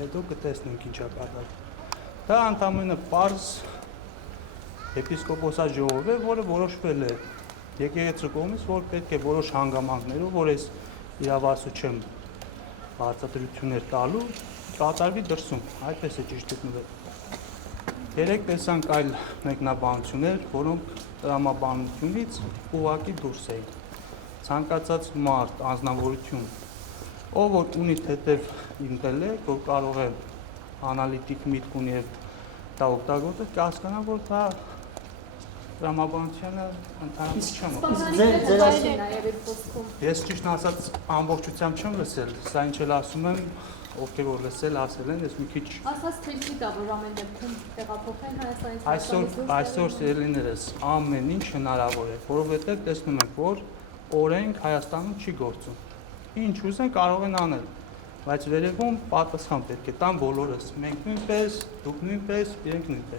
հետո կտեսնենք ինչա կատարվում։ Դա ընդամենը պարզ եպիսկոպոսաժողով է, որը որոշվել է եկեղեցու կողմից, որ պետք է որոշ հանգամանքներով, որ այս իրավասու չեմ բացատրություններ տալու, կատարվի դրսում, այդպես է ճիշտ գտնվել։ Երեք տեսանք այլ մեկնաբանություններ, որոնք տրամաբանությունից ուղղակի դուրս էին։ Ցանկացած մարդ, անձնավորություն, ով որ ունի թեթև ինտելեկտ, որ կարող է անալիտիկ միտք ունի եւ դա օգտագործել, կհասկանա, որ դա տրամաբանությանը ընդհանրապես չեմ։ Ձեր ասում նաև այդ խոսքում։ Ես ճիշտ ասած ամբողջությամբ չեմ լսել, սա ինչ էլ ասում եմ, ովքեր որ լսել ասել են, ես մի քիչ Ասած թեժի դա որ ամեն դեպքում տեղափոխեն Հայաստանից այսօր սիրելիներս ամեն ինչ հնարավոր է, որովհետև տեսնում ենք, որ օրենք Հայաստանում չի գործում։ Ինչ ուզեն կարող են անել, բայց վերևում պատասխան պետք է տան բոլորս, մենք նույնպես, դուք նույնպես, իրենք նույնպես։